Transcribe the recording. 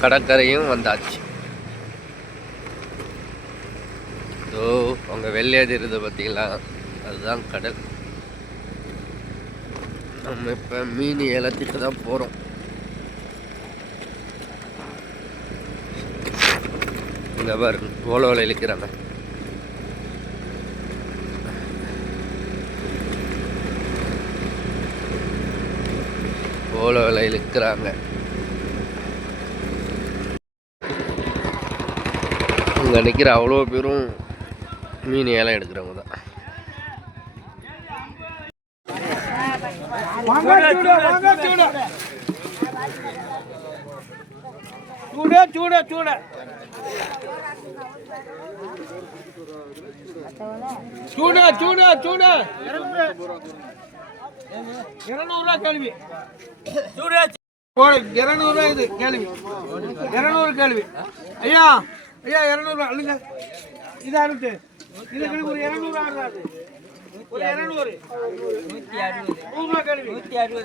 கடற்கரையும் வந்தாச்சு. இதோ அங்கே வெள்ளையா தெரியுது பார்த்தீங்களா, அதுதான் கடல். நம்ம இப்போ மீன் ஏலத்துக்கு தான் போகிறோம். இங்கே பாருங்க ஓலோவில் இழுக்கிறாங்க. ஓலோவில் இழுக்கிறாங்க. இங்கே நிற்கிற அவ்வளோ பேரும் மீன் ஏலம் எடுக்கிறவங்க தான். கேள்வி 200 இது கேள்வி 200 கேள்வி. ஐயா ஐயா 200 அல்லுங்க. இது அறுத்து இது ஒரு 200 ஆடுறாரு. ஒரு 200 160 கேள்வி 160.